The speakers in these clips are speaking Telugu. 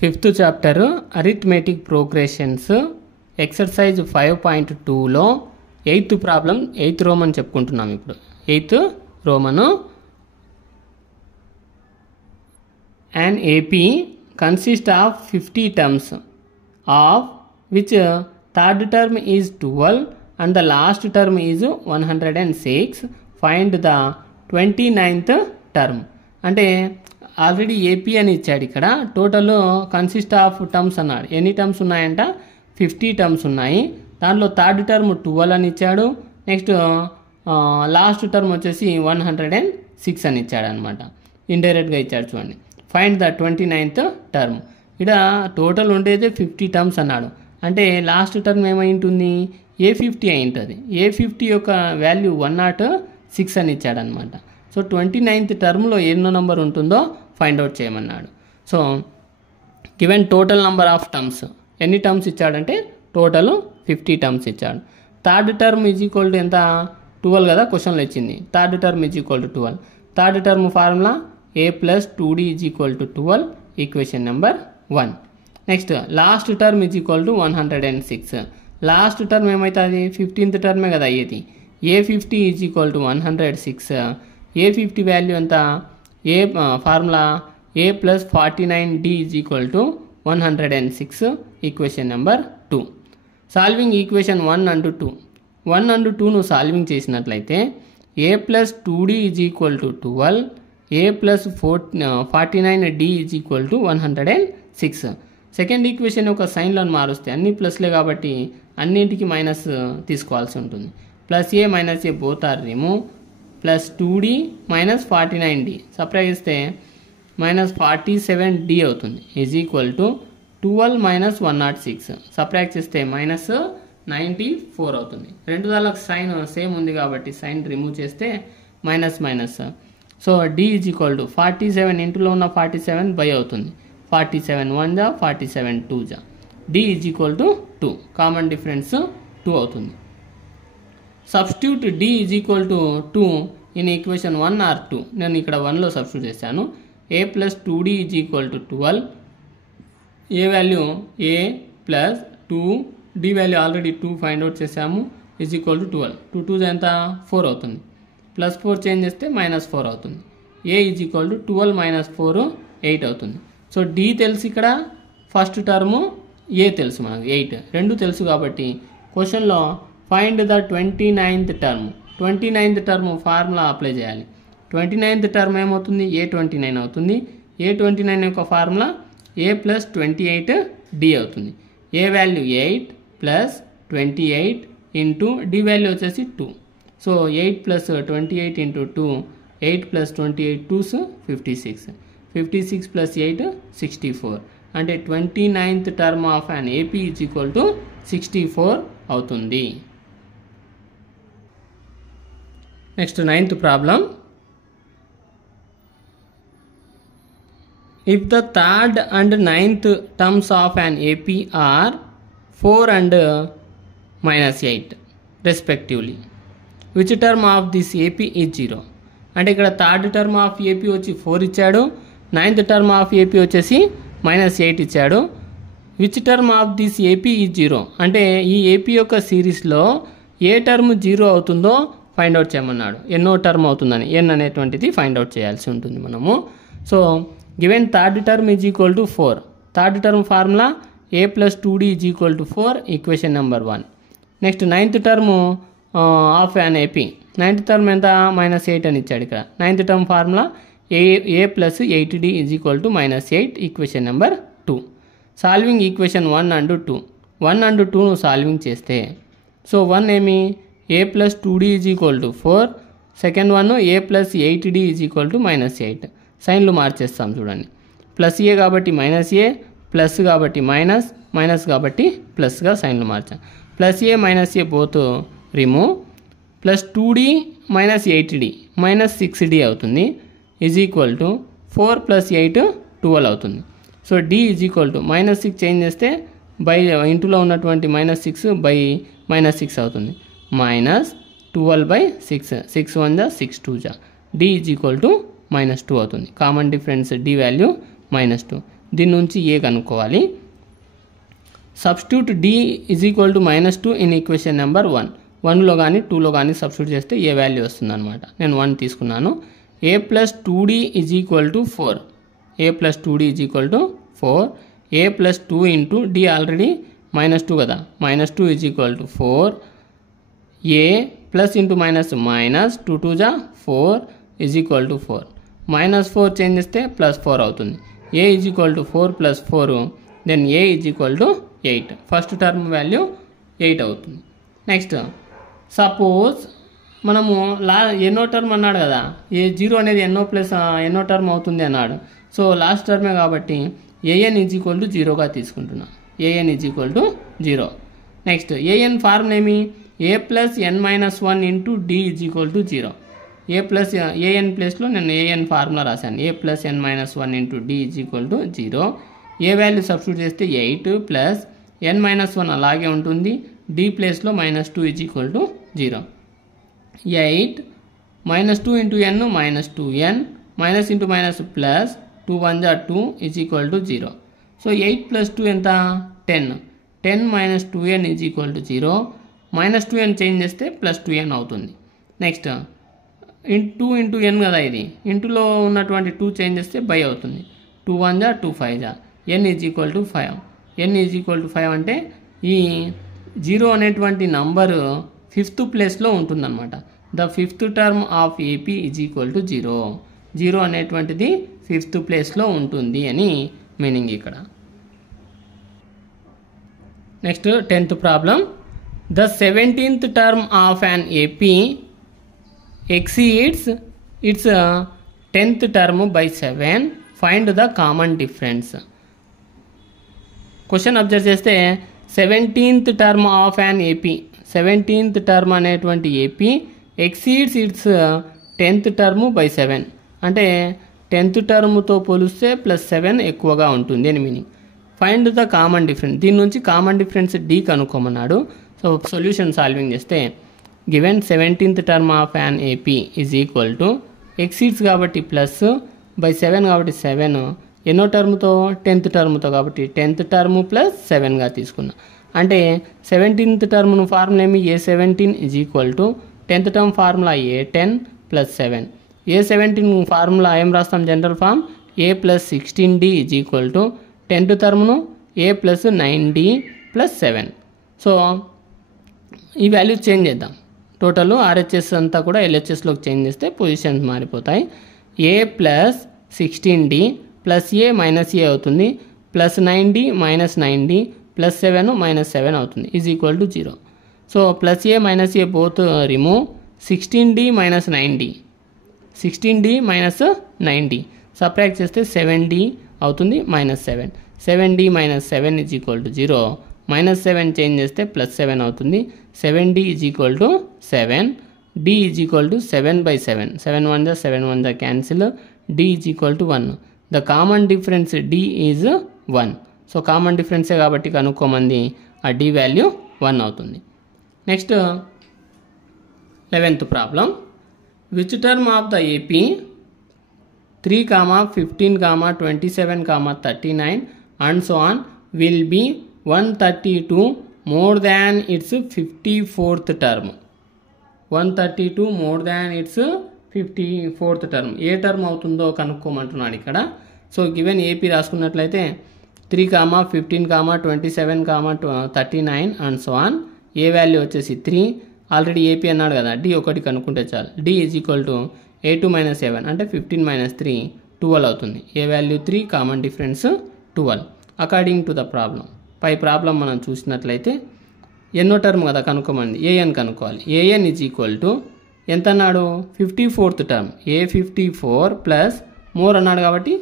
Fifth chapter arithmetic progressions exercise 5.2లో 8th ప్రాబ్లం 8th రోమన్ చెప్పుకుంటున్నాం. ఇప్పుడు 8th roman, an AP consists of 50 terms, of which third term is 12 and the last term is 106. Find the 29th term. అంటే ఆల్రెడీ ఏపీ అని ఇచ్చాడు. ఇక్కడ టోటల్ కన్సిస్ట్ ఆఫ్ టర్మ్స్ అన్నాడు. ఎన్ని టర్మ్స్ ఉన్నాయంట? 50 టర్మ్స్ ఉన్నాయి. దాంట్లో థర్డ్ టర్మ్ 12 అని ఇచ్చాడు. నెక్స్ట్ లాస్ట్ టర్మ్ వచ్చేసి 106 అని ఇచ్చాడు అనమాట. ఇండైరెక్ట్గా ఇచ్చాడు చూడండి. Find the 29th term. ఇక్కడ టోటల్ ఉండేది 50 టర్మ్స్ అన్నాడు. అంటే లాస్ట్ టర్మ్ ఏమై ఉంటుంది? A50 అయి ఉంటుంది. A50 యొక్క వాల్యూ 106 అని ఇచ్చాడు అనమాట. సో 29th టర్మ్లో ఎన్నో నెంబర్ ఉంటుందో ఫైండ్ అవుట్ చేయమన్నాడు. So given total number of terms, ఎన్ని టర్మ్స్ ఇచ్చాడంటే టోటల్ 50 టర్మ్స్ ఇచ్చాడు. Third term is equal to ఎంత? 12 కదా క్వశ్చన్లో ఇచ్చింది. Third term is equal to 12. Third term formula a plus 2d is equal to 12, equation number 1. Next last term is equal to 106. Last term ఏమవుతుంది? 15th టర్మే కదా అయ్యేది. A50 is equal to 106. A50 value ఎంత? A formula a plus 49d is equal to 106, equation number 2. Solving equation 1 and 2. 1 and 2ను సాల్వింగ్ చేసినట్లయితే a plus 2d is equal to 12, a plus 49d is equal to 106. Second equation యొక్క సైన్లో మారుస్తే అన్ని ప్లస్లే కాబట్టి అన్నింటికి మైనస్ తీసుకోవాల్సి ఉంటుంది. Plus A minus A both are remove. Plus 2d minus 49d separate చేస్తే మైనస్ 47d అవుతుంది. Is equal to 12 minus 106 separate చేస్తే మైనస్ 94 అవుతుంది. రెండు దానికి సైన్ సేమ్ ఉంది కాబట్టి సైన్ రిమూవ్ చేస్తే minus minus. So d is equal to 47 ఇంటూలో ఉన్న 47 బై అవుతుంది. 47 1 జా, 47 2 జా. d is equal to 2. Common difference 2 అవుతుంది. Substitute d is equal to 2 in equation 1 or 2. నేను ఇక్కడ 1లో సబ్స్టిట్యూట్ చేశాను. a plus 2d is equal to 12. A value a plus 2, d value already 2 find out చేసాము. Is equal to 12. 2 2 ఎంత? 4 అవుతుంది. ప్లస్ 4 చేంజ్ చేస్తే మైనస్ 4 అవుతుంది. a is equal to 12 minus 4 8 అవుతుంది. సో d తెలుసు, ఇక్కడ ఫస్ట్ టర్ము a తెలుసు మనకు 8. రెండు తెలుసు కాబట్టి క్వశ్చన్లో find the 29th term. 29th term formula apply చేయాలి. 29th టర్మ్ ఏమవుతుంది? A29 అవుతుంది. A29 యొక్క ఫార్ములా a ప్లస్ 28d అవుతుంది. a value 8 plus 28 into d value వచ్చేసి 2. So 8 plus 28 into 2, 8 plus 28 2s 56. 56 plus 8 64. అంటే 29th term of an AP is equal to 64 అవుతుంది. Next 9th problem. If the third and 9th terms of an AP are 4 and -8 respectively, which term of this AP is 0. అంటే ఇక్కడ థర్డ్ టర్మ్ ఆఫ్ AP వచ్చి 4 ఇచ్చాడు. 9th టర్మ్ ఆఫ్ AP వచ్చేసి -8 ఇచ్చాడు. Which term of this AP is 0. అంటే ఈ AP యొక్క సిరీస్లో ఏ టర్మ్ 0 అవుతుందో ఫైండ్ అవుట్ చేయమన్నాడు. ఎన్నో టర్మ్ అవుతుందని n అనేటువంటిది ఫైండ్ అవుట్ చేయాల్సి ఉంటుంది మనము. So given third term is equal to 4. Third term formula a plus 2d is equal to 4, equation number 1. Next 9th term of an AP. 9th term ఎంత? -8 అని ఇచ్చాడు ఇక్కడ. 9th term formula a plus 8d is equal to -8, equation number 2. Solving equation 1 and 2. 1 and 2ను సాల్వింగ్ చేస్తే సో 1 ఏమి? a plus 2d is equal to 4. Second 1 a plus 8d is equal to -8. సైన్లు మార్చేస్తాం చూడండి. ప్లస్ a కాబట్టి -a, ప్లస్ కాబట్టి మైనస్, మైనస్ కాబట్టి ప్లస్గా సైన్లు మార్చాం. Plus a minus a both remove. Plus 2d minus 8d minus 6d అవుతుంది. ఈజ్ ఈక్వల్ టు 4 ప్లస్ 8 12 అవుతుంది. So d is equal to -6 change చేస్తే బై ఇంటూలో ఉన్నటువంటి -6 బై -6 అవుతుంది. -12/6. 6 1 జా, 6 2 జా. డి ఈజ్ ఈక్వల్ టు -2 అవుతుంది. Common difference D value -2. దీని నుంచి ఏ కనుక్కోవాలి. Substitute D is equal to -2 in equation number 1. 1లో కానీ 2లో కానీ సబ్స్టిట్యూట్ చేస్తే ఏ వాల్యూ వస్తుంది అనమాట. నేను 1 తీసుకున్నాను. a plus 2d is equal to 4. a plus 2d is equal to 4. a plus 2 into D already -2 కదా, -2 is equal to 4. a plus into minus 2 2 జా 4 ఈజ్ ఈక్వల్ టు 4. -4 చేంజ్ చేస్తే +4 అవుతుంది. a is equal to 4 + 4, then a is equal to 8. First term value 8 అవుతుంది. నెక్స్ట్ సపోజ్ మనము ఎన్నో టర్మ్ అన్నాడు కదా, ఏ 0 అనేది ఎన్నో టర్మ్ అవుతుంది అన్నాడు. సో లాస్ట్ టర్మే కాబట్టి an ఈజ్ ఈక్వల్ టు 0గా తీసుకుంటున్నా. an is equal to 0. Next an formula ఏమి, a plus n-1 into D is equal to 0. an ప్లేస్లో నేను an ఫార్ములా రాశాను. a plus n-1 into D is equal to 0. A value substitute చేస్తే 8 ప్లస్ n-1 అలాగే ఉంటుంది. డి ప్లేస్లో -2 is equal to 0. 8 -2 into n -2n, minus into minus plus 2 1 జా 2 ఈజ్ ఈక్వల్ టు 0. సో 8 + 2 ఎంత, 10. 10 - 2n is equal to 0. -2n change చేస్తే +2n అవుతుంది. నెక్స్ట్ 2 ఇంటూ n కదా, ఇది ఇంటూలో ఉన్నటువంటి 2 చేంజ్ చేస్తే బై అవుతుంది. 2 1 జా 2 5 జా n is equal to 5. n is equal to 5 అంటే ఈ 0 అనేటువంటి నంబరు 5th ప్లేస్లో ఉంటుందన్నమాట. The 5th term of AP is equal to 0. 0 అనేటువంటిది 5th ప్లేస్లో ఉంటుంది అని మీనింగ్ ఇక్కడ. Next 10th problem. The 17th term of an AP exceeds its 10th term by 7. Find the common difference. Question observe చేస్తే 17th term of an AP, 17th term అనేటువంటి AP exceeds its 10th term by 7 అంటే 10th టర్మ్తో పోలిస్తే +7 ఎక్కువగా ఉంటుంది అని meaning. Find the common difference. దీని నుంచి కామన్ డిఫరెన్స్ డి కనుక్కోమన్నాడు. సో సొల్యూషన్ సాల్వింగ్ చేస్తే given 17th term of an AP is equal to exceeds కాబట్టి ప్లస్ బై 7 కాబట్టి 7, ఎన్నో టర్మ్తో 10th టర్మ్తో కాబట్టి 10th టర్మ్ ప్లస్ 7గా తీసుకున్నా. అంటే 17th టర్మ్ను ఫార్ములా ఏమి, a17 is equal to 10th term formula a10 + 7. a17 formula ఏం రాస్తాం, general form a + 16d is equal to 10th టర్మ్ను a + 9d + 7. సో ఈ వాల్యూ చేంజ్ చేద్దాం. టోటల్ ఆర్హెచ్ఎస్ అంతా కూడా ఎల్హెచ్ఎస్లోకి చేంజ్ చేస్తే పొజిషన్స్ మారిపోతాయి. a + 16d + a - a అవుతుంది, +9d - 9d + 7 - 7 అవుతుంది is equal to 0. So +a - a both remove. 16d - 9d, 16d - 9d subtract చేస్తే 7d అవుతుంది -7. 7d - 7 is equal to 0. -7 change చేస్తే +7 అవుతుంది. 7d is equal to 7. d is equal to 7/7. 7 1 జా 7 1 జా cancel. d is equal to 1. The common difference d is 1. So common డిఫరెన్సే కాబట్టి కనుక్కోమంది, ఆ d వాల్యూ 1 అవుతుంది. Next 11th problem. Which term of the AP 3, 15, 27, 39 and so on will be 132 more than its 54th term. 132 more than its 54th term. ఏ టర్మ్ అవుతుందో కనుక్కోమంటున్నాడు ఇక్కడ. సో గివెన్ ఏపీ రాసుకున్నట్లయితే 3, 15, 27, 39 and so on. A value వచ్చేసి 3, ఆల్రెడీ ఏపీ అన్నాడు కదా, డి ఒకటి కనుక్కుంటే చాలు. D is equal to a2 - 7 అంటే 15 - 3 12 అవుతుంది. A value 3, common difference 12 according to the problem. పై ప్రాబ్లం మనం చూసినట్లయితే ఎన్నో టర్మ్ కదా కనుక్కోమంది, an కనుక్కోవాలి. an ఈజ్ ఈక్వల్ టు ఎంత అన్నాడు, 54th term. a54 plus more అన్నాడు కాబట్టి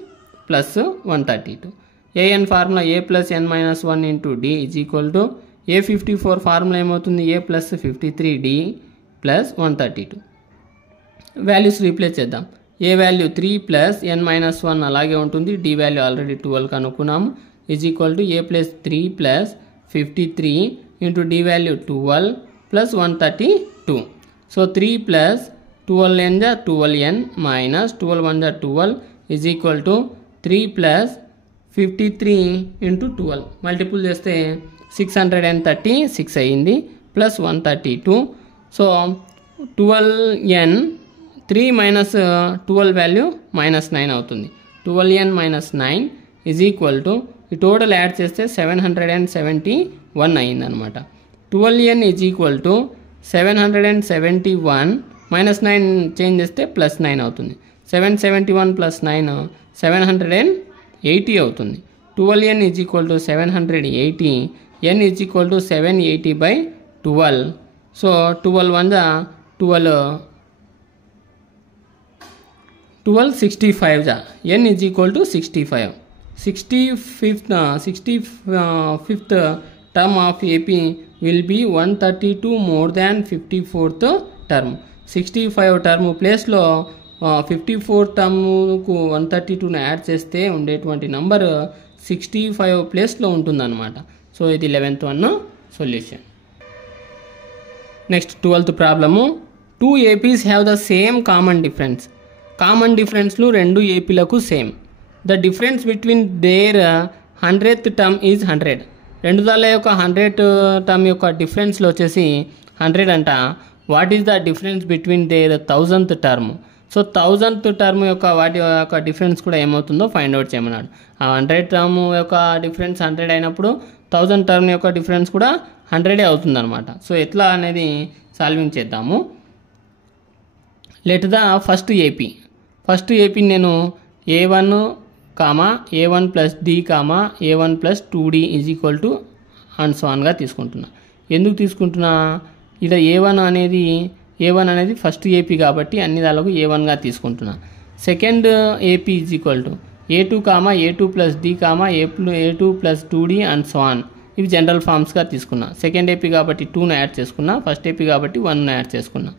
plus 132. an formula a + n-1 into D is equal to a54 formula ఏమవుతుంది, a + 53d + 132. వాల్యూస్ రీప్లేస్ చేద్దాం. ఏ వాల్యూ 3 + n-1 అలాగే ఉంటుంది. డి వాల్యూ ఆల్రెడీ 12 కనుక్కున్నాము. Is equal to a + 3 + 53 into D value 12 + 132. So 3 + 12n जा 12n minus 12 1 जा 12 is equal to 3 plus 53 into 12 multiple చేస్తే 636 అయ్యింది plus 132. So 12n 3 minus 12 value -9 అవుతుంది. 12n minus 9 is equal to ఈ టోటల్ యాడ్ చేస్తే 771 అయింది అనమాట. 12n is equal to 771 minus 9 change చేస్తే +9 అవుతుంది. 771 + 9 780 అవుతుంది. 12n is equal to 780, n is equal to 780 by 12. So 12 1 जा 12 65 जा n is equal to 65. 65th term of AP will be 132 more than 54th term. 65 term ప్లేస్లో 54 టర్మ్కు 132ను యాడ్ చేస్తే ఉండేటువంటి నంబర్ 65 ప్లేస్లో ఉంటుందన్నమాట. సో ఇది 11th one solution. Next 12th problem. 2 APs have the same common difference. Common డిఫరెన్స్లు 2 ఏపీలకు same. The difference between their 100th term is 100. రెండు దాళ్ళ యొక్క 100th టర్మ్ యొక్క డిఫరెన్స్లో వచ్చేసి 100 అంట. What is the difference between their 1000th term. So 1000th term యొక్క వాటి యొక్క డిఫరెన్స్ కూడా ఏమవుతుందో ఫైండ్ అవుట్ చేయమన్నాడు. ఆ 100 టర్మ్ యొక్క డిఫరెన్స్ 100 అయినప్పుడు 1000 టర్మ్ యొక్క డిఫరెన్స్ కూడా 100 అవుతుందన్నమాట. సో ఎట్లా అనేది సాల్వింగ్ చేద్దాము. Let the first AP. First AP నేను A1 A1 plus D A1 plus 2D is equal to and so ఆన్గా తీసుకుంటున్నా. ఎందుకు తీసుకుంటున్నా? ఇలా A1 అనేది ఫస్ట్ ఏపీ కాబట్టి అన్ని దానికి A1గా తీసుకుంటున్నా. Second AP is equal to A2 A2 plus D A2 plus 2D and so on. ఇవి జనరల్ ఫార్మ్స్గా తీసుకున్నా. సెకండ్ ఏపీ కాబట్టి 2ను యాడ్ చేసుకున్నా. ఫస్ట్ ఏపీ కాబట్టి 1ను యాడ్ చేసుకున్నా.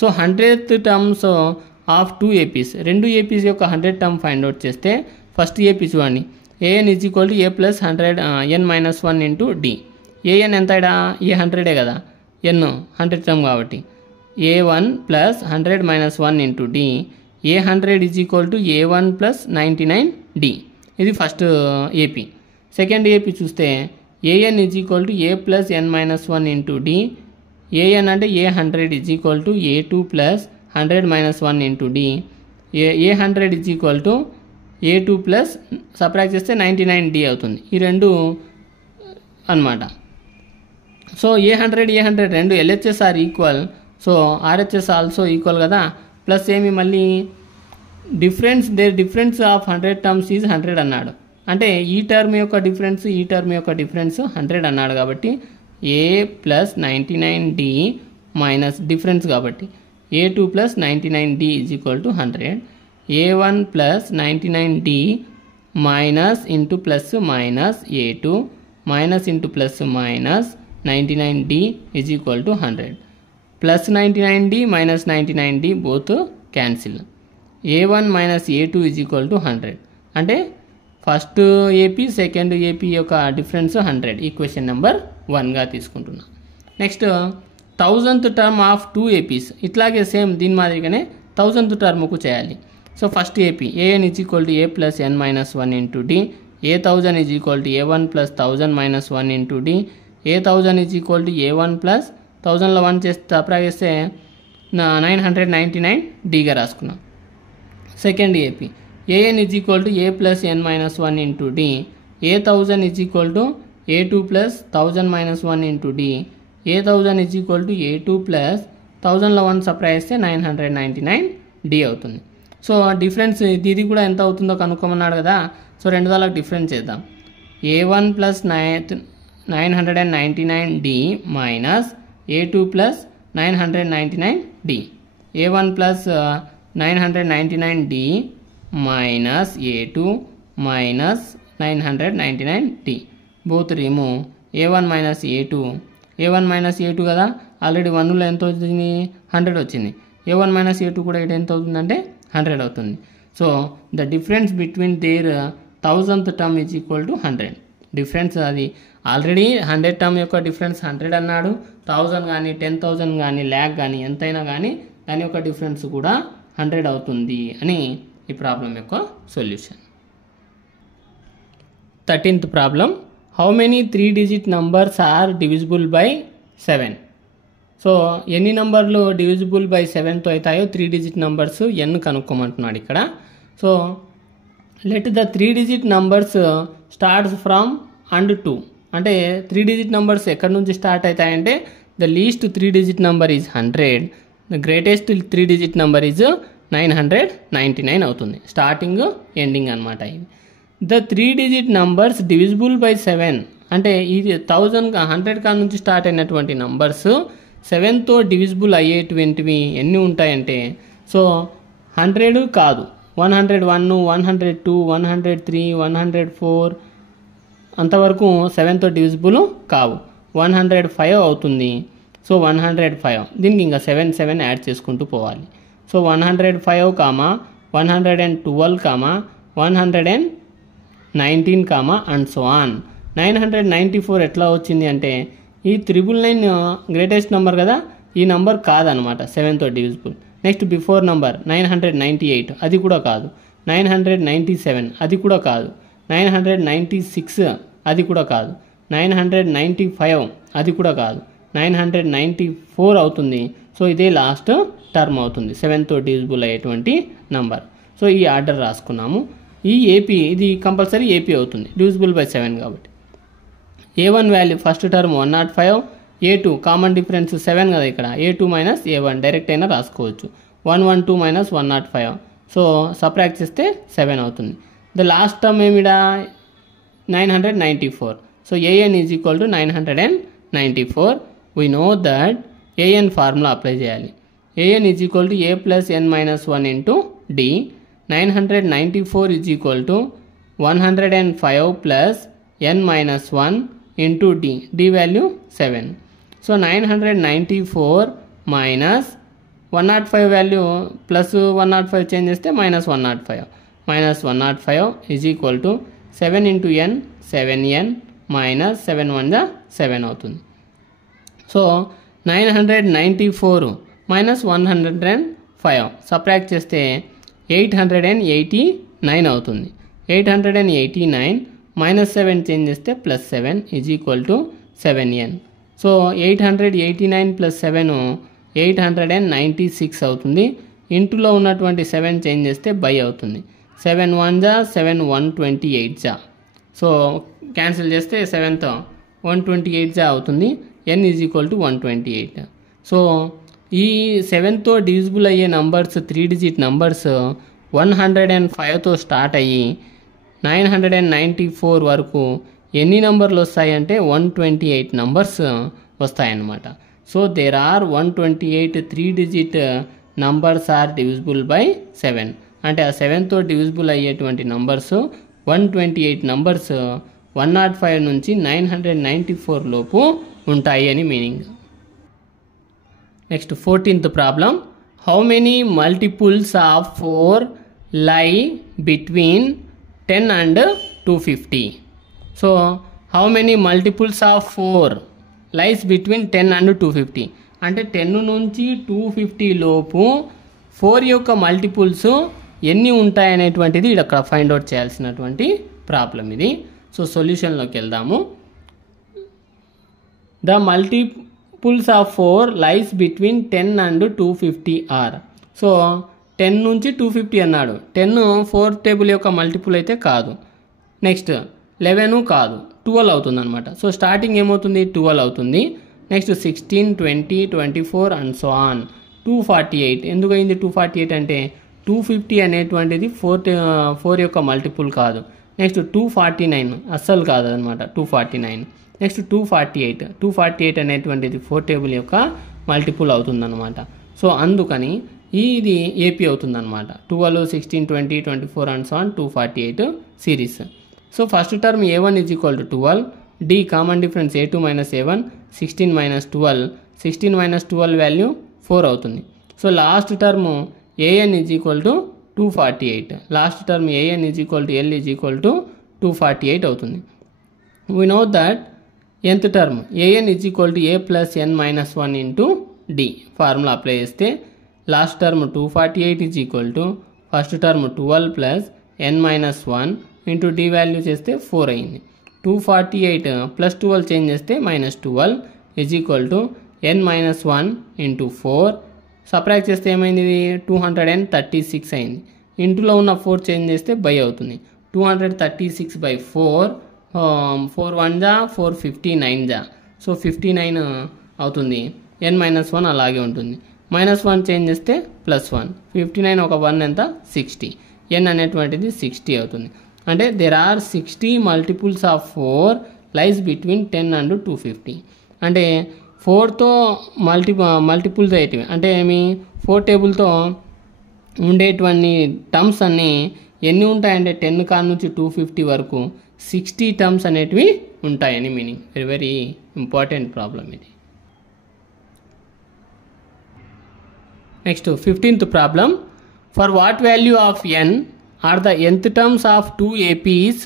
So 100th terms of 2 APs, 2 APs యొక్క 100 టర్మ్ ఫైండ్ అవుట్ చేస్తే ఫస్ట్ ఏపీ చూడండి. AN is equal to A plus 100 n minus 1 into D. AN ఎంత ఇడా? A100 కదా, n 100 టర్మ్ కాబట్టి A1 plus 100 minus 1 into D. A100 is equal to A1 plus 99D. ఇది ఫస్ట్ ఏపీ. సెకండ్ ఏపీ చూస్తే AN is equal to A plus n minus 1 into D. AN అంటే A100 is equal to A2 plus 100 minus 1 into D. A100 is equal to A2 plus subtract చేస్తే 99D అవుతుంది. ఈ రెండు అన్నమాట. సో A100 రెండు LHS are equal. So RHS also equal కదా. ప్లస్ ఏమి మళ్ళీ డిఫరెన్స్ ఆఫ్ 100 టర్మ్స్ ఈజ్ 100 అన్నాడు. అంటే ఈ టర్మ్ యొక్క డిఫరెన్స్ 100 అన్నాడు కాబట్టి A plus 99D minus difference కాబట్టి A2 plus 99D is equal to 100. A1 plus 99D minus into plus minus A2 minus into plus minus 99D is equal to 100. Plus 99D minus 99D both cancel. A1 minus A2 is equal to 100. అంటే ఫస్ట్ ఏపీ సెకండ్ ఏపీ యొక్క డిఫరెన్స్ 100. ఈక్వేషన్ నెంబర్ 1గా తీసుకుంటున్నా. Next 1000th term of 2 APs. ఇట్లాగే సేమ్ దీని మాదిరిగానే 1000th టర్మ్కు చేయాలి. So first AP AN is equal to A plus n minus 1 into D. A1000 is equal to A1 plus 1000 minus 1 into D. A1000 is equal to A1 plus 1000లో 1 చేస్తే అప్రాగిస్తే 999Dగా రాసుకున్నాం. Second AP AN is equal to A plus n minus 1 into D. A1000 is equal to A2 plus 1000 minus 1 into D. A1000 is equal to A2 plus 1000లో 1 సప్లై చేస్తే 999D అవుతుంది. సో డిఫరెన్స్ ఇది కూడా ఎంత అవుతుందో కనుక్కోమన్నాడు కదా. సో రెండు దానికి డిఫరెన్స్ చేద్దాం. A1 plus 999D minus A2 plus 999D. A1 plus 999D minus A2 minus 999D. Both remove. A1 minus A2 కదా, ఆల్రెడీ 1లో ఎంత వచ్చింది? 100 వచ్చింది. A1 మైనస్ A2 కూడా ఇక్కడ ఎంత అవుతుందంటే 100 అవుతుంది. So the difference between their 1000th term is equal to 100. Difference అది ఆల్రెడీ 100 టర్మ్ యొక్క డిఫరెన్స్ 100 అన్నాడు. 1000 కానీ 10,000 కానీ ల్యాక్ కానీ ఎంతైనా కానీ దాని యొక్క డిఫరెన్స్ కూడా 100 అవుతుంది అని ఈ ప్రాబ్లం యొక్క solution. 13th problem, how many 3-digit numbers are divisible by 7? So ఎన్ని నంబర్లు డివిజిబుల్ బై 7తో అవుతాయో 3-digit numbers n కనుక్కోమంటున్నాడు ఇక్కడ. So let the 3-digit numbers starts from and to, అంటే 3-digit numbers ఎక్కడి నుంచి స్టార్ట్ అవుతాయంటే the least 3-digit number is 100, the greatest 3-digit number is 999 అవుతుంది. స్టార్టింగ్ ఎండింగ్ అనమాట ఇది. The 3-digit numbers divisible by 7 అంటే ఇది 100 కా నుంచి స్టార్ట్ అయినటువంటి నంబర్స్ 7తో డివిజిబుల్ అయ్యేటువంటివి ఎన్ని ఉంటాయంటే, సో 100 కాదు, 101, 102, 103, 104 అంతవరకు 7తో డివిజిబుల్ కావు. 105 అవుతుంది. సో 105 దీనికి ఇంకా 7 యాడ్ చేసుకుంటూ పోవాలి. So 105, 112, 119 and so on. 994 ఎట్లా వచ్చింది అంటే ఈ 999 గ్రేటెస్ట్ నెంబర్ కదా, ఈ నంబర్ కాదనమాట 7తో డివిజిబుల్. నెక్స్ట్ బిఫోర్ నంబర్ 998 అది కూడా కాదు, 997 అది కూడా కాదు, 996 అది కూడా కాదు, 995 అది కూడా కాదు, 994 అవుతుంది. సో ఇదే లాస్ట్ టర్మ్ అవుతుంది 7తో డివిజిబుల్ అయ్యేటువంటి నంబర్. సో ఈ ఆర్డర్ రాసుకున్నాము. ఈ ఏపీ ఇది కంపల్సరీ ఏపీ అవుతుంది డివిజిబుల్ బై 7 కాబట్టి. A1 value first term 105, A2 common difference 7 కదా ఇక్కడ, A2 మైనస్ A1 డైరెక్ట్ అయినా రాసుకోవచ్చు. 112 మైనస్ 105, సో సబ్ట్రాక్ట్ చేస్తే 7 అవుతుంది. ద లాస్ట్ టర్మ్ ఏమిడా 994. So AN is equal to 994. We know that AN formula apply చేయాలి. AN is equal to A plus N minus 1 into D. 994 is equal to 105 plus N minus 1 into D. D value 7. So 994 minus 105 value plus 105 change చేస్తే minus 105. Minus 105 is equal to 7 into N 7N minus 7 1 7 అవుతుంది. సో 994 మైనస్ 105 సబ్ట్రాక్ట్ చేస్తే 889 అవుతుంది. 889 మైనస్ 7 చేంజ్ చేస్తే plus 7 is equal to 7N. So 889 plus 7 896 అవుతుంది. ఇంటూలో ఉన్నటువంటి 7 చేంజ్ చేస్తే బై అవుతుంది. 7 1 7 128 సో క్యాన్సిల్ చేస్తే 7తో 128 అవుతుంది. N is equal to 128. So ఈ 7తో డివిజిబుల్ అయ్యే నంబర్స్ 3-digit నంబర్స్ 105తో స్టార్ట్ అయ్యి 994 వరకు ఎన్ని నంబర్లు వస్తాయంటే 128 నంబర్స్ వస్తాయన్నమాట. So there are 128 3-digit numbers are divisible by 7. అంటే ఆ 7తో డివిజిబుల్ అయ్యేటువంటి నంబర్స్ 128 నంబర్స్ 105 నుంచి 994 లోపు ఉంటాయి అని meaning. Next 14th problem, how many multiples of 4 lie between 10 and 250? So how many multiples of 4 lies between 10 and 250 అంటే 10 నుంచి 250 లోపు 4 యొక్క మల్టిపుల్స్ ఎన్ని ఉంటాయనేటువంటిది ఇక్కడ ఫైండ్ అవుట్ చేయాల్సినటువంటి ప్రాబ్లం ఇది. సో సొల్యూషన్లోకి వెళ్దాము. The multiples of 4 lies between 10 and 250 are. So 10 నుంచి 250 అన్నాడు. 10 4 టేబుల్ యొక్క మల్టిపుల్ అయితే కాదు. నెక్స్ట్ 11 కాదు, 12 అవుతుంది అనమాట. సో స్టార్టింగ్ ఏమవుతుంది 12 అవుతుంది. Next 16, 20, 24 and so on 248. ఎందుకు అయింది 248 అంటే 250 అనేటువంటిది 4 యొక్క మల్టిపుల్ కాదు. నెక్స్ట్ 249 అస్సలు కాదు అనమాట 249. నెక్స్ట్ 248 అనేటువంటిది 4 టేబుల్ యొక్క మల్టిపుల్ అవుతుందన్నమాట. సో అందుకని ఇది ఏపీ అవుతుందన్నమాట. 12, 16, 20, 24 and so on 248 series. So first term A1 is equal to 12, D common difference A2 minus A1, 16 minus 12, 16 minus 12 value 4 అవుతుంది. So last term AN is equal to 248. Last term AN is equal to L is equal to 248 అవుతుంది. We know that nth term AN is equal to A plus N minus 1 into D formula apply చేస్తే last term 248 is equal to first term 12 plus n minus 1 into d value చేస్తే 4 అయింది. 248 ప్లస్ 12 చేంజ్ చేస్తే minus 12 is equal to n minus 1 into 4 subtract చేస్తే ఏమైంది, ఇది 236 అయింది. ఇంటూలో ఉన్న 4 చేంజ్ చేస్తే బై అవుతుంది. 236/4 4 1 జా 4 59 జా, సో 59 అవుతుంది. n మైనస్ 1 అలాగే ఉంటుంది. మైనస్ 1 చేంజ్ చేస్తే ప్లస్ 1, 59 ఒక 1 ఎంత 60, n అనేటువంటిది 60 అవుతుంది. అంటే there are 60 multiples of 4 lies between 10 and 250. అంటే 4తో మల్టిపుల్స్ అయ్యేటివి అంటే ఏమి 4 టేబుల్తో ఉండేటువంటి టర్మ్స్ అన్నీ ఎన్ని ఉంటాయంటే 10 కాడ నుంచి 250 వరకు 60 టర్మ్స్ అనేటివి ఉంటాయని meaning. Very very important problem ఇది. Next 15th problem. For what value of n are the nth terms of 2 APs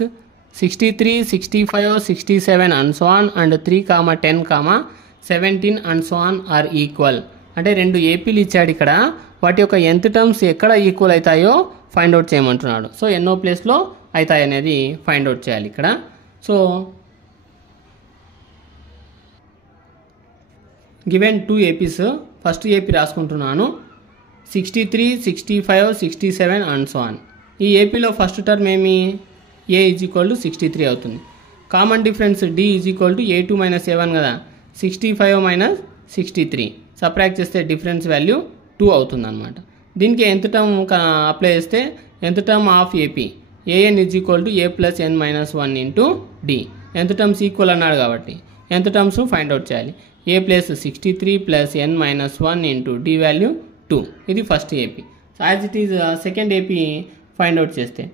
63, 65, 67 and so on and 3, 10, 17 and so on are equal. అంటే 2 ఏపీలు ఇచ్చాడు ఇక్కడ, వాటి యొక్క nth టర్మ్స్ ఎక్కడ ఈక్వల్ అవుతాయో ఫైండ్ అవుట్ చేయమంటున్నాడు. సో ఎన్నో ప్లేస్లో అవుతాయి అనేది ఫైండ్ అవుట్ చేయాలి ఇక్కడ. So given 2 APs, first AP రాసుకుంటున్నాను 63, 65, 67 అండ్ సో ఆన్. ఈ ఏపీలో ఫస్ట్ టర్మ్ ఏమి a ఈజ్ ఈక్వల్ టు 63 అవుతుంది. Common difference d is equal to a2 minus a1 కదా, 65 మైనస్ 63 సబ్ట్రాక్ట్ చేస్తే డిఫరెన్స్ వాల్యూ 2 అవుతుంది అనమాట. దీనికి nth టర్మ్ అప్లై చేస్తే nth term of AP an is equal to a plus n minus 1 into d. nth terms equal అన్నాడు కాబట్టి nth టర్మ్స్ ఫైండ్ అవుట్ చేయాలి. a plus 63 plus n minus 1 into d value 2. ఇది first AP. As it is second AP find out చేస్తే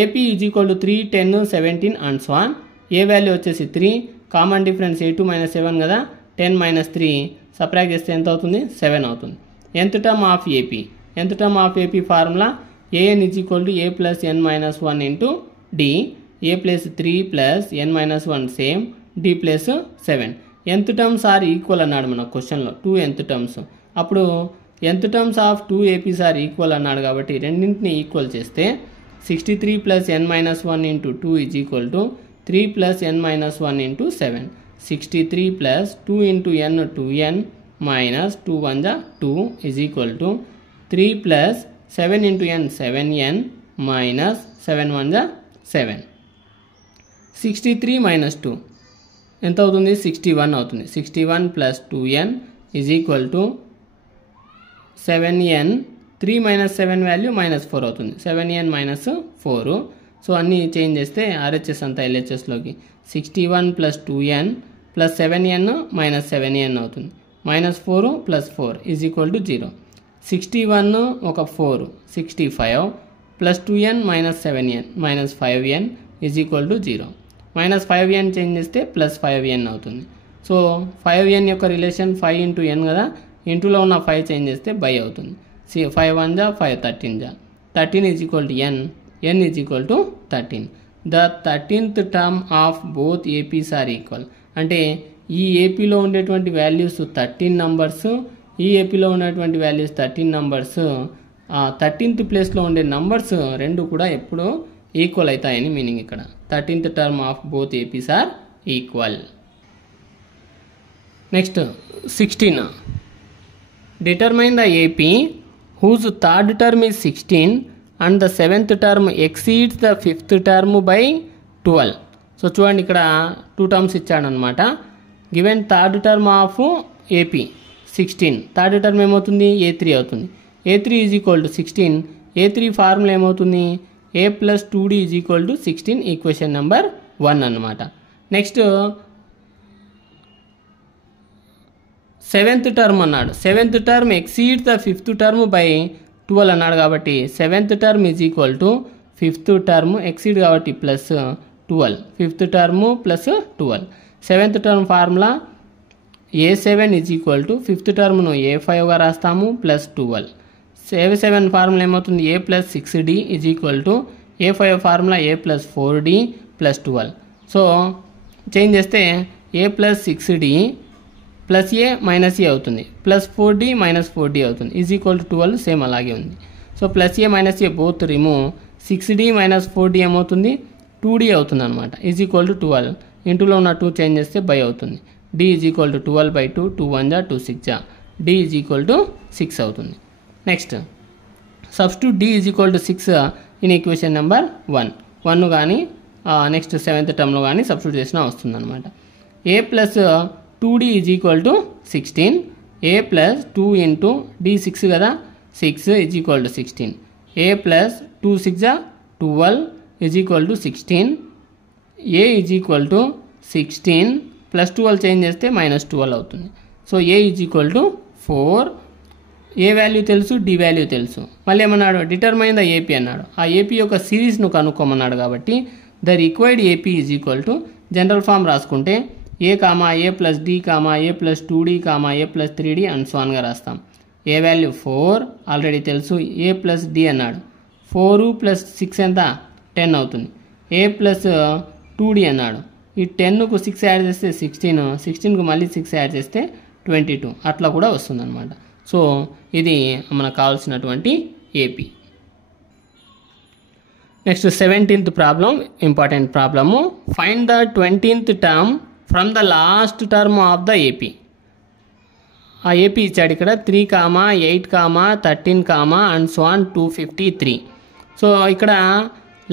AP is equal to 3, 10, 17 and so on. A value వచ్చేసి 3, common difference a2 minus a1 కదా, 10 మైనస్ 3 సబ్ట్రాక్ట్ చేస్తే ఎంత అవుతుంది 7 అవుతుంది. nth term of AP, nth term of AP formula an is equal to a plus n minus 1 into d, a plus 3 plus n minus 1 same, d plus 7. nth terms are equal అన్నాడు మన క్వశ్చన్లో, 2 nth టర్మ్స్. అప్పుడు nth terms of 2 APs are equal అన్నాడు కాబట్టి రెండింటిని ఈక్వల్ చేస్తే 63 plus n minus 1 into 2 is equal to 3 plus n minus 1 into 7. 63 plus 2 into n 2n minus 2 1 జా 2 is equal to 3 plus 7 into n 7n minus 7 1 జా 7. 63 మైనస్ 2 ఎంత అవుతుంది 61 అవుతుంది. 61 plus 2n is equal to 7n, 3 minus 7 value minus 4 అవుతుంది. 7n minus 4. సో అన్నీ చేంజ్ చేస్తే ఆర్హెచ్ఎస్ అంతా ఎల్హెచ్ఎస్లోకి 61 plus 2n plus 7n minus 7n అవుతుంది. Minus 4 plus 4 is equal to 0. 61 ఒక 4 65 plus 2n minus 7n minus 5n is equal to 0. Minus 5n change చేస్తే ప్లస్ 5n అవుతుంది. సో 5n యొక్క రిలేషన్ 5 ఇంటూ n కదా, ఇంటూలో ఉన్న 5 చేంజ్ చేస్తే బై అవుతుంది. 5 1 జా 5 13 జా 13 is equal to n is equal to 13. The 13th term of both APs are equal. అంటే ఈ ఏపీలో ఉండేటువంటి వాల్యూస్ 13 నంబర్స్, ఈ ఏపీలో ఉన్నటువంటి వాల్యూస్ 13 నంబర్స్, 13th ప్లేస్లో ఉండే నంబర్స్ రెండు కూడా ఎప్పుడు ఈక్వల్ అవుతాయని మీనింగ్ ఇక్కడ. 13th term of both APs are equal. Next 16. Determine the AP whose third term is 16 and the 7th term exceeds the 5th term by 12. So చూడండి ఇక్కడ 2 టర్మ్స్ ఇచ్చాడు అనమాట. Given third term of AP 16, third term ఏమవుతుంది a3 అవుతుంది. a3 is equal to 16. a3 formula ఏమవుతుంది a plus 2d is equal to 16, equation number 1 అనమాట. నెక్స్ట్ 7th టర్మ్ అన్నాడు. 7th term exceeds the 5th term by 12 అన్నాడు కాబట్టి 7th term is equal to 5th term exceed కాబట్టి plus 12, 5th term plus 12. 7th term formula a7 is equal to 5th టర్మ్ను a5గా రాస్తాము ప్లస్ 12. a7 ఫార్ములా ఏమవుతుంది a plus 6d is equal to a5 formula a plus 4d plus 12. So change చేస్తే a plus 6d plus A minus a అవుతుంది, ప్లస్ 4d మైనస్ 4d అవుతుంది, ఈజ్ ఈక్వల్ టు 12 సేమ్ అలాగే ఉంది. సో ప్లస్ ఏ మైనస్ ఏ both remove, 6d minus 4d ఏమవుతుంది 2d అవుతుంది అనమాట, ఈజ్ ఈక్వల్ టు 12. ఇంటూలో ఉన్న 2 చేంజ్ చేస్తే బై అవుతుంది. d ఈజ్ ఈక్వల్ టు 12/2, 2 1 జా 2 6 జా, d ఈజ్ ఈక్వల్ టు 6 అవుతుంది. Next substitute d is equal to 6 in equation number 1 కానీ నెక్స్ట్ 7th టర్మ్లో కానీ సబ్స్టిట్యూట్ చేసినా వస్తుంది అనమాట. a plus 2d is equal to 16, a plus 2 into d 6 కదా, 6 is equal to 16, a plus 2 6 జా 12 is equal to 16, a is equal to 16 plus 12 change చేస్తే మైనస్ 12 అవుతుంది. So a is equal to 4, A value తెలుసు, డి వాల్యూ తెలుసు. మళ్ళీ ఏమన్నాడు, డిటర్మైన్ ద ఏపీ అన్నాడు. ఆ ఏపీ యొక్క సిరీస్ను కనుక్కోమన్నాడు కాబట్టి the required AP is equal to general form రాసుకుంటే a comma a plus d comma a plus 2d comma a plus 3d and so ఆన్గా రాస్తాం. ఏ వాల్యూ 4 ఆల్రెడీ తెలుసు, ఏ ప్లస్ డి అన్నాడు, 4 ప్లస్ 6 ఎంత 10 అవుతుంది. ఏ ప్లస్ 2d అన్నాడు, ఈ 10కు 6 యాడ్ చేస్తే 16, 16కు మళ్ళీ 6 యాడ్ చేస్తే 22, అట్లా కూడా వస్తుంది అనమాట. సో ఇది మనకు కావాల్సినటువంటి AP. Next 17th problem, important problem. Find the 20th term from the last term of the AP. ఆ ఏపీ ఇచ్చాడు ఇక్కడ 3, 8, 13 అండ్ సో ఆన్ 253. సో ఇక్కడ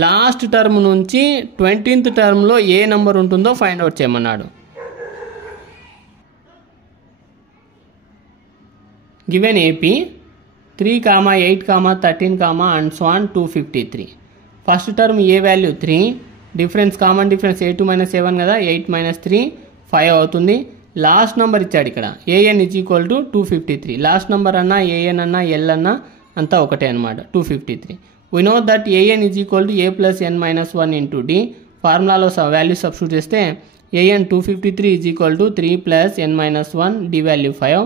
లాస్ట్ టర్మ్ నుంచి 20th టర్మ్లో ఏ నెంబర్ ఉంటుందో ఫైండ్ అవుట్ చేయమన్నాడు. Given AP 3, 8, 13 and so on 253. First term A value 3, difference common difference a2 minus a1 కదా, 8 మైనస్ 3 5 అవుతుంది. లాస్ట్ నెంబర్ ఇచ్చాడు ఇక్కడ an is equal to 253. Last number అన్నా an అన్నా l అన్నా అంతా ఒకటే అనమాట, 253. We know that an is equal to a plus n minus 1 into d. ఫార్ములాలో వాల్యూ సబ్స్టిట్యూట్ చేస్తే an 253 is equal to 3 plus n minus 1, d value 5.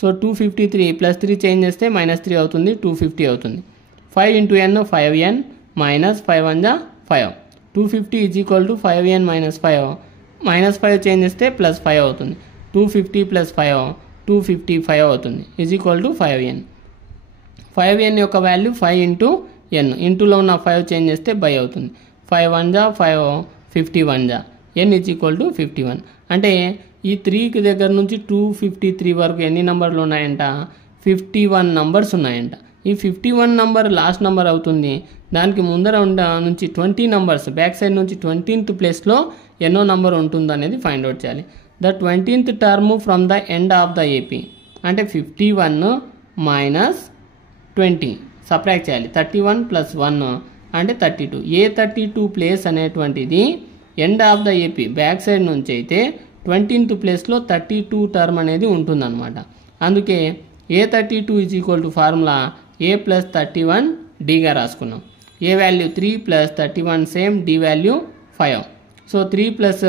So 253 plus 3 change చేస్తే మైనస్ 3 అవుతుంది, 250 అవుతుంది. 5 ఇంటూ n 5n మైనస్ 5 1 జా 5. 250 is equal to 5n minus 5, minus 5 change చేస్తే ప్లస్ 5 అవుతుంది. 250 ప్లస్ 5 255 అవుతుంది, is equal to 5n. 5n యొక్క వాల్యూ 5 ఇంటూ n, ఇంటూలో ఉన్న 5 చేంజ్ చేస్తే బై అవుతుంది. 5 1 జా 5, 51 జా, n ఈజ్ ఈక్వల్ టు 51. అంటే ఈ 3కి దగ్గర నుంచి 253 వరకు ఎన్ని నంబర్లు ఉన్నాయంట, 51 నంబర్స్ ఉన్నాయంట. ఈ 51 నంబర్ లాస్ట్ నంబర్ అవుతుంది. దానికి ముందర నుంచి 20 నంబర్స్, బ్యాక్ సైడ్ నుంచి 20th ప్లేస్లో ఎన్నో నంబర్ ఉంటుందో అనేది ఫైండ్ అవుట్ చేయాలి. The 20th term from the end of the AP అంటే 51 మైనస్ 20 సబ్ట్రాక్ట్ చేయాలి. 31 ప్లస్ 1 అంటే 32. ఏ 32 ప్లేస్ అనేటువంటిది end of the AP back side నుంచి అయితే 20th ప్లేస్లో 32 టర్మ్ అనేది ఉంటుందన్నమాట. అందుకే a 32 is equal to formula a plus 31 డీగా రాసుకున్నాం. A value 3 plus 31 same, d value 5. So 3 plus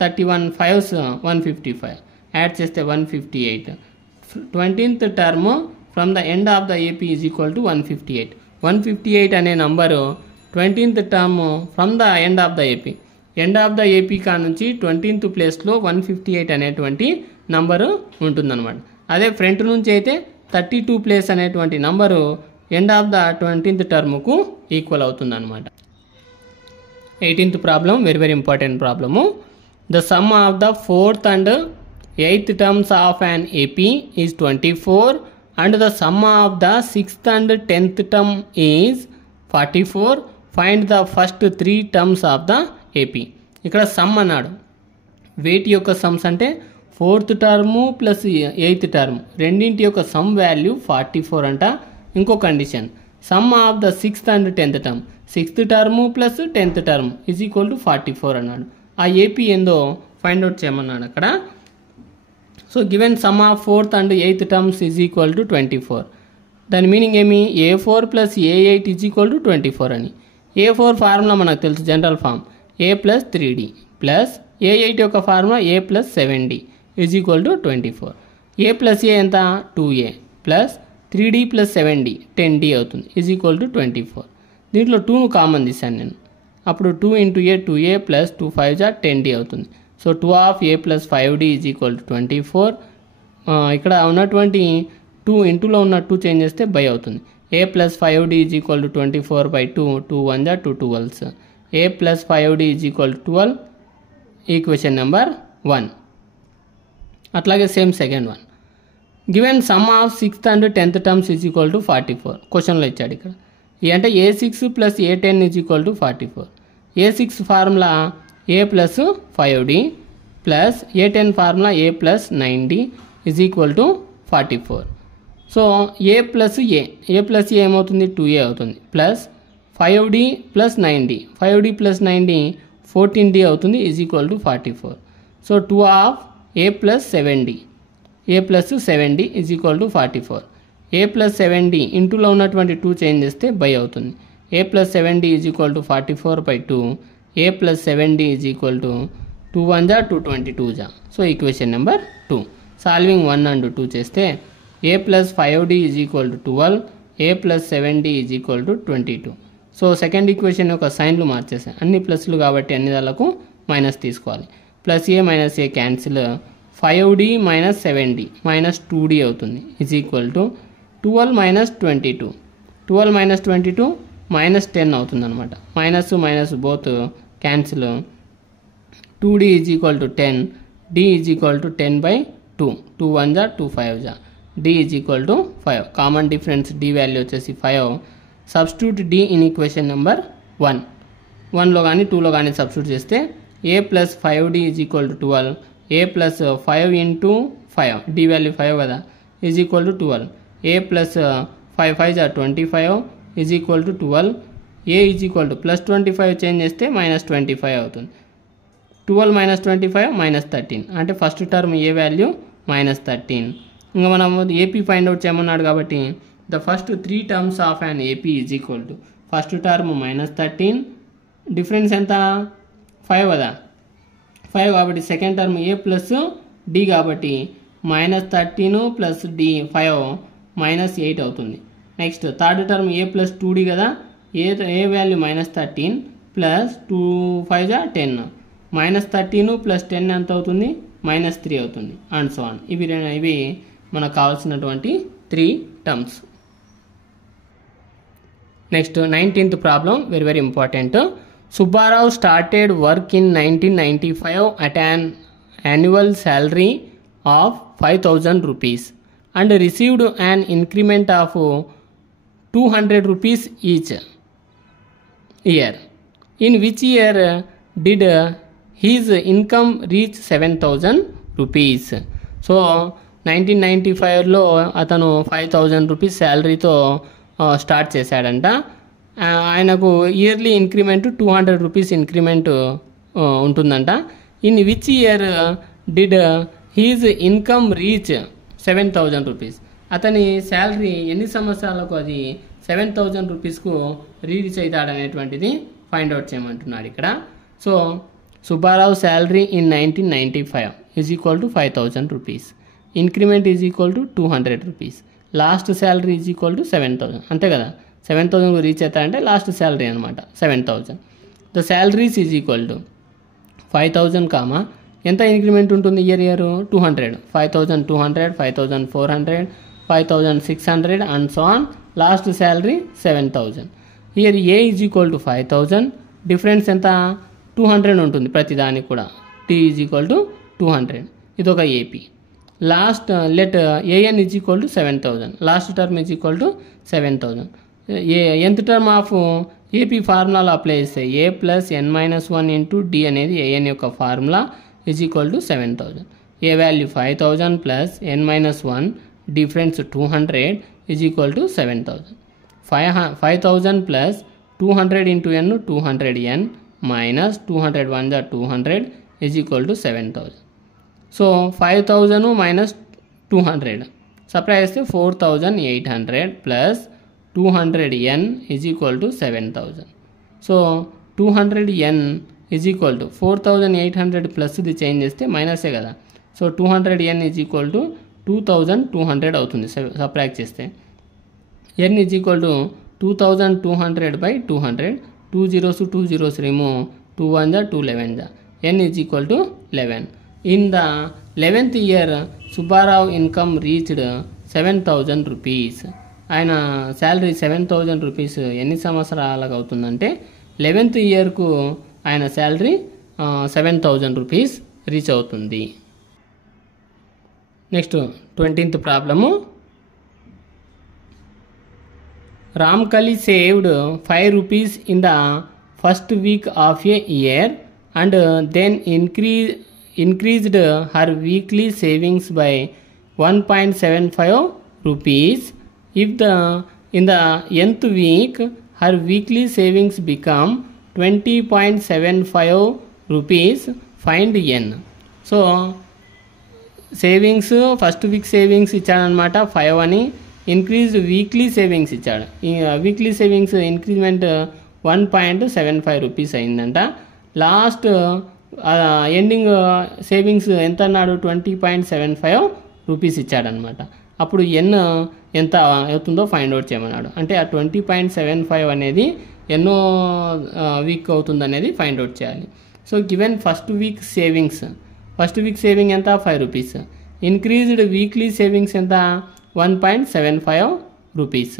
31 5s 155, add చేస్తే 158. 20th term from the end of the AP is equal to 158. 158 అనే number 20th term from the end of the AP, end of the AP కా నుంచి 20th ప్లేస్లో 158 అనేటువంటి నంబరు ఉంటుందన్నమాట. అదే ఫ్రంట్ నుంచి అయితే 32 ప్లేస్ అనేటువంటి number end of the 20th టర్మ్కు ఈక్వల్ అవుతుందన్నమాట. 18th problem, very very important problem. The sum of the 4th and 8th terms of an AP is 24 and the sum of the 6th and 10th term is 44. Find the first 3 terms of the AP. ఇక్కడ సమ్ అన్నాడు, వేటి యొక్క సమ్స్ అంటే 4th term plus 8th term రెండింటి యొక్క సమ్ వాల్యూ 44 అంట. ఇంకో condition, some of the 6th and 10th term, 6th term plus 10th term is equal to 44 అన్నాడు. ఆ ఏపీ ఏందో ఫైండ్ అవుట్ చేయమన్నాడు అక్కడ. So given some of 4th and 8th terms is equal to 24. దాని మీనింగ్ ఏమి, A4 plus A8 is equal to 24 అని. A4 ఫార్ములా మనకు తెలుసు, general form a plus 3d plus A8 యొక్క formula a plus 7d is equal to 24. a plus a ఎంత 2a plus 3d plus 7d 10d అవుతుంది, ఈజ్ ఈక్వల్ టు 24. దీంట్లో 2ను కామన్ తీసాను నేను, అప్పుడు 2 into a 2a plus 2 5 10d అవుతుంది. So 2 of a plus 5d is equal to 24. ఇక్కడ ఉన్నటువంటి 2 ఇంటూలో ఉన్న 2 చేంజ్ చేస్తే బై అవుతుంది. a plus 5d is equal to 24/2 2 1 2 12s a plus 5d is equal to 12 equation number 1. అట్లాగే same second one. Given some of 6th and 10th terms is equal to 44. క్వశ్చన్లో ఇచ్చాడు ఇక్కడ. అంటే a6 plus a10 is equal to 44. a6 formula a plus 5d plus a10 formula a plus 9d is equal to 44. So a plus a ఏమవుతుంది 2a అవుతుంది plus 5d plus 9d 5d plus 9d 14d అవుతుంది is equal to 44. So 2 of a plus 7d is equal to 44. a plus 7d ఇంటూలో ఉన్నటువంటి 2 చేంజ్ చేస్తే బై అవుతుంది. a plus 7d is equal to 44/2 a plus 7d is equal to 2 1 2 22. So equation number 2. Solving 1 and 2 చేస్తే a plus 5d is equal to 12 a plus 7d is equal to 22. So second equation యొక్క సైన్లు మార్చేసాయి. అన్ని ప్లస్లు కాబట్టి అన్ని దానికి మైనస్ తీసుకోవాలి. Plus a minus a cancel 5d minus 7d minus 2d అవుతుంది is equal to 12 minus 22 12 minus 22 minus 10 అవుతుంది అనమాట. Minus minus both cancel 2d is equal to 10 d is equal to 10/2 2 1 2 5 d is equal to 5. Common difference d value వచ్చేసి 5. Substitute d in equation number 1లో కానీ 2లో కానీ సబ్స్టిట్యూట్ చేస్తే a plus 5d is equal to 12 a plus 5 into 5 d value 5 కదా is equal to 12 a plus 5 5 25 is equal to 12 a is equal to plus 25 change చేస్తే మైనస్ 25 అవుతుంది. 12 మైనస్ 25 మైనస్ 13 అంటే first term a value minus 13. ఇంకా మనం ఏపీ ఫైండ్ అవుట్ చేయమన్నాడు కాబట్టి the first 3 terms of an AP is equal to first term minus 13 difference ఎంత 5 కదా 5 కాబట్టి second term a plus d కాబట్టి మైనస్ 13 ప్లస్ d 5 మైనస్ 8 అవుతుంది. Next third term a plus 2d కదా a value minus 13 plus 2 5 10 minus 13 plus 10 ఎంత అవుతుంది మైనస్ 3 అవుతుంది అండ్ సో ఆన్. ఇవి మనకు కావాల్సినటువంటి 3 terms. Next 19th problem very important. Subbarao started work in 1995 at an annual salary of 5,000 rupees and received an increment of 200 rupees each year. In which year did his income reach 7,000 rupees? So 1995లో అతను 5,000 రూపీస్ శాలరీతో స్టార్ట్ చేశాడంట. ఆయనకు ఇయర్లీ ఇంక్రిమెంట్ 200 రూపీస్ ఇంక్రిమెంట్ ఉంటుందంట. In which year did his income reach 7,000 rupees? అతని శాలరీ ఎన్ని సంవత్సరాలకు అది 7,000 రూపీస్కు రీచ్ అవుతాడనేటువంటిది ఫైండ్ అవుట్ చేయమంటున్నాడు ఇక్కడ. So Subbarao salary in 1995 is equal to 5,000 rupees. Increment is equal to 200 rupees. Last salary is equal to 7,000 అంతే కదా. 7,000 రీచ్ అవుతాయంటే లాస్ట్ శాలరీ అనమాట 7,000. The salaries is equal to 5,000 comma ఎంత ఇంక్రిమెంట్ ఉంటుంది year 200 5,200 5,400 5,600 and so on. Last salary 7,000. Year a is equal to 5,000 difference ఎంత 200 ఉంటుంది ప్రతి దానికి కూడా. D is equal to 200. ఇది ఒక AP. Last let a n is equal to 7,000. Last term is equal to 7,000. nth term of AP ఫార్ములాలో అప్లై చేస్తే a plus n minus 1 into D అనేది ఏఎన్ యొక్క formula is equal to 7,000. A value 5,000 plus n minus 1 difference 200 is equal to 7,000. 5,000 plus 200 into n 200n minus 200 1 200 is equal to 7,000. So 5,000 minus 200 supply చేస్తే 4,800 plus 200n is equal to 7,000. So 200n is equal to 4,800 plus ఇది చేంజ్ చేస్తే మైనసే కదా. So 200n is equal to 2,200 అవుతుంది సబ్ట్రాక్ట్ చేస్తే. n is equal to 2,200/200 2 zeros 2 zeros remove 2 1 2 11 n is equal to 11. In the 11th year, Subbarao income reached 7,000 rupees. ఆయన శాలరీ 7,000 రూపీస్ ఎన్ని సంవత్సరాలకు అవుతుందంటే 11th ఇయర్కు ఆయన శాలరీ 7,000 రూపీస్ రీచ్ అవుతుంది. Next 20th problem. Ramkali saved 5 rupees in the first week of a year and then increased her weekly savings by 1.75 rupees. If in the nth week her weekly savings become 20.75 rupees, find n. So savings first week savings ఇచ్చాడనమాట 5 అని. ఇంక్రీజ్డ్ వీక్లీ సేవింగ్స్ ఇచ్చాడు. ఈ వీక్లీ సేవింగ్స్ ఇంక్రీజ్మెంట్ 1.75 రూపీస్ అయిందంట. లాస్ట్ ఎండింగ్ సేవింగ్స్ ఎంత అన్నాడు 20.75 రూపీస్ ఇచ్చాడనమాట. అప్పుడు ఎన్ ఎంత అవుతుందో ఫైండ్ అవుట్ చేయమన్నాడు. అంటే ఆ 20.75 అనేది ఎన్నో వీక్ అవుతుంది అనేది ఫైండ్ అవుట్ చేయాలి. So given first week savings ఎంత 5 రూపీస్. ఇంక్రీజ్డ్ వీక్లీ సేవింగ్స్ ఎంత 1.75 rupees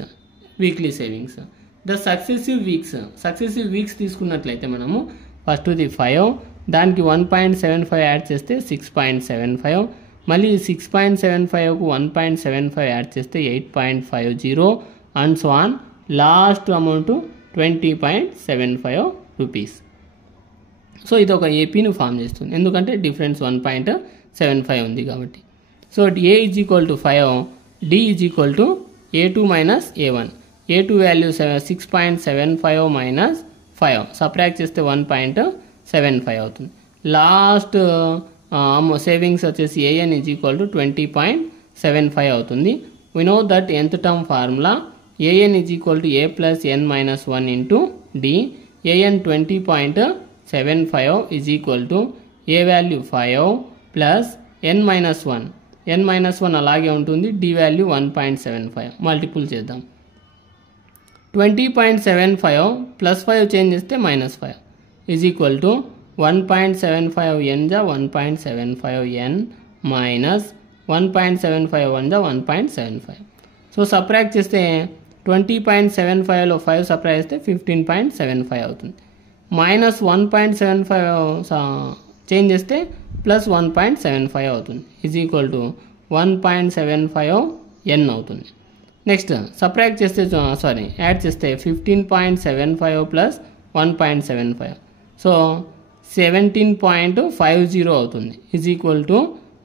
weekly savings. The successive weeks తీసుకున్నట్లయితే మనము ఫస్ట్ది 5, దానికి 1.75 యాడ్ చేస్తే 6.75, మళ్ళీ 6.75కు 1.75 యాడ్ చేస్తే 8.50 and so on. Last amount 20.75 rupees. So ఇది ఒక ఏపీని ఫామ్ చేస్తుంది, ఎందుకంటే డిఫరెన్స్ 1.75 ఉంది కాబట్టి. So a is equal to 5, d is equal to A2 minus A1. A2 value 6.75 minus 5 subtract చేస్తే 1.75 అవుతుంది. లాస్ట్ సేవింగ్స్ వచ్చేసి AN ఈజ్ ఈక్వల్ టు 20.75 అవుతుంది. We know that nth term formula AN is equal to A plus N minus 1 into D. AN 20.75 is equal to A value 5 plus N minus 1. N minus 1 అలాగే ఉంటుంది. D వాల్యూ 1.75 మల్టిపుల్ చేద్దాం. 20.75 ప్లస్ 5 చేంజ్ చేస్తే minus 5 is equal to 1.75 n జా 1.75 n మైనస్ 1.75 1 జా 1.75. సో సబ్ట్రాక్ట్ చేస్తే 20.75లో 5 సబ్ట్రాక్ట్ చేస్తే 15.75 అవుతుంది. మైనస్ 1.75 చేంజ్ చేస్తే ప్లస్ 1.75 అవుతుంది ఈజ్ ఈక్వల్ టు 1.75 n అవుతుంది. నెక్స్ట్ సబ్ట్రాక్ట్ చేస్తే యాడ్ చేస్తే 15.75 ప్లస్ 1.75, సో 17.50 అవుతుంది is equal to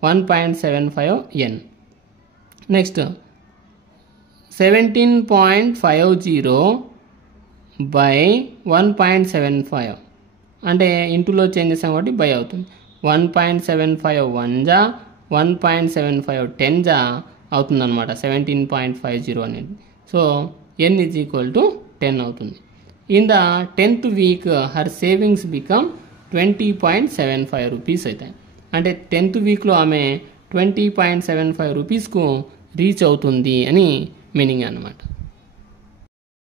1.75 n. Next 17.50 by 1.75 అంటే ఇంటూలో చేంజ్ చేసాం కాబట్టి బై అవుతుంది. 1.75 1 జా 1.75 10 జా అవుతుంది అనమాట 17.50 అనేది. So n is equal to 10 అవుతుంది. In the 10th week her savings become 20.75 rupees అవుతాయి. అంటే 10th వీక్లో ఆమె 20.75 రూపీస్కు రీచ్ అవుతుంది అని మీనింగ్ అన్నమాట.